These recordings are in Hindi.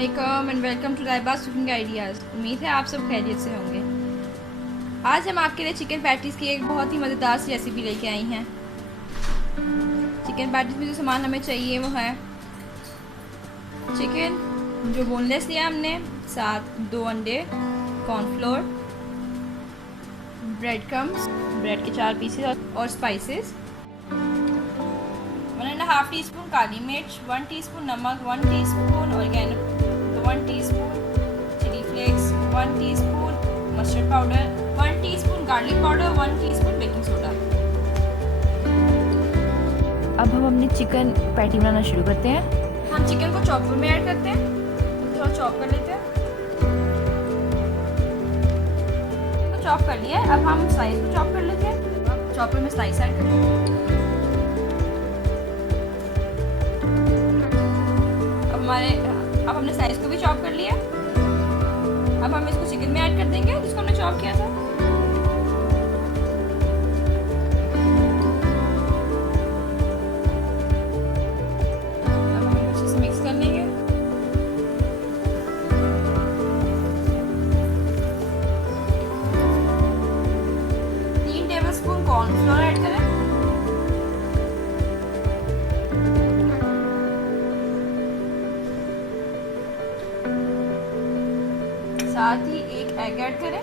अस्सलामुअलैकुम and welcome to Laiba's cooking ideas. उम्मीद है आप सब खैरियत से होंगे। आज हम आपके लिए चिकन पैटीज़ की एक बहुत ही मज़ेदार सी रेसिपी लेके आई हैं। चिकन पैटीज़ में जो सामान हमें चाहिए वो है चिकन जो बोनलेस लिया हमने, साथ 2 अंडे, कॉर्नफ्लोर, ब्रेड क्रम्स, ब्रेड के 4 पीसेस और स्पाइसेस, 1.5 टीस्पून काली मिर्च, 1 टीस्पून नमक, 1 teaspoon oregano, 1 teaspoon chili flakes, 1 teaspoon mustard powder, 1 teaspoon garlic powder, 1 teaspoon baking soda. अब हम अपनी चिकन पैटी बनाना शुरू करते हैं। हम चिकन को चॉपर में ऐड करते हैं, थोड़ा चॉप कर लेते हैं। तो चॉप कर लिया है, अब हम स्लाइस को चॉप कर लेते हैं। चॉपर में स्लाइस ऐड करते हैं। अब हमने स्लाइस को भी चॉप कर लिया। अब हम इसको चिकन में ऐड कर देंगे जिसको हमने चॉप किया था। अब हम अच्छे से मिक्स कर लेंगे। तीन टेबलस्पून कॉर्नफ्लोर ऐड करें। साथ ही एक एग ऐड करें।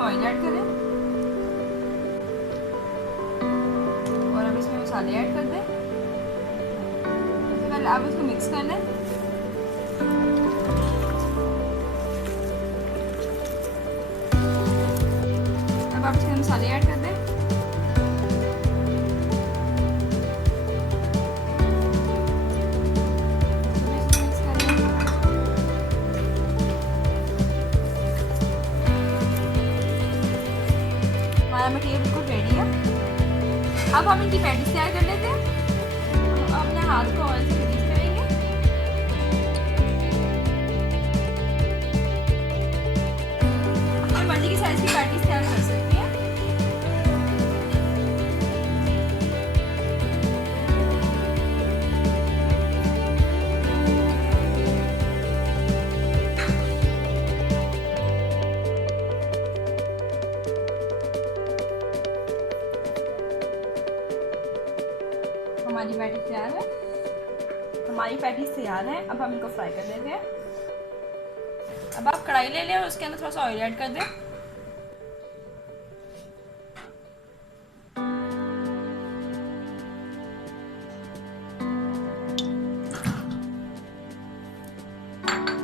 ऑयल ऐड करें और अब इसमें मसाले ऐड कर दें। सबसे पहले आप इसको मिक्स कर लें। अब आप इसमें मसाले ऐड कर दें। हमारा मटेरियल बिल्कुल रेडी है। अब हम इनकी पैटीज तैयार कर लेते हैं। अब अपने हाथ को ऑयल से ग्रीस करेंगे। अपने मर्जी की साइज की पैटीज तैयार कर सकते हैं। हमारी पैटीज तैयार है। हमारी पैटीज तैयार है। अब हम इनको फ्राई कर लेते हैं। अब आप कढ़ाई ले लें और उसके अंदर थोड़ा सा ऑयल ऐड कर दें।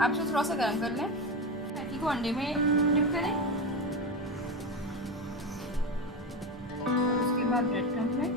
आप इसे थोड़ा सा गर्म कर लें। पैटी को अंडे में डिप करें। उसके बाद ब्रेड क्रम्स में,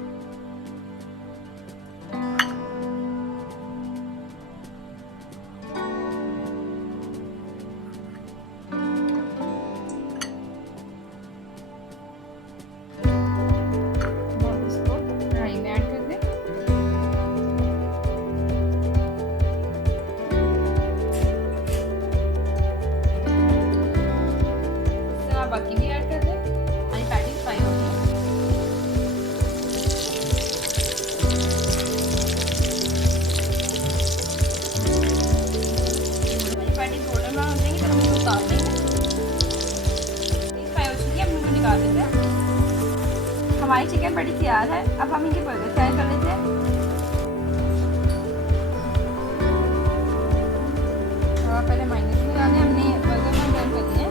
बाकी भी ऐड कर दें। हमारी पैटीज फ्राई हो गई है। हमारी पैटीज गोल्डन ब्राउन हो जाएंगी तो हम इनको उतार देंगे। फ्राई हो चुकी है, हम इनको निकाल देते हैं। हमारी चिकन पैटी तैयार है। अब हम इनके बर्गर तैयार कर लेते हैं। थोड़ा पहले माइनस में डालें। हमने बर्गर में गर्म कर दिए हैं।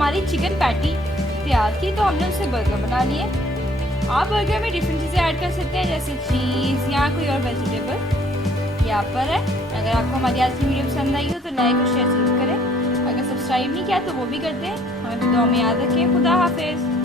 हमारी चिकन पैटी तैयार थी, तो हमने उससे बर्गर बना लिए। आप बर्गर में डिफरेंट चीज़ें ऐड कर सकते हैं, जैसे चीज़ या कोई और वेजिटेबल यहाँ पर है। अगर आपको हमारी आज की वीडियो पसंद आई हो तो लाइक और शेयर जरूर करें। अगर सब्सक्राइब नहीं किया तो वो भी कर दें। हमें दुआ में याद रखें। खुदा हाफिज़।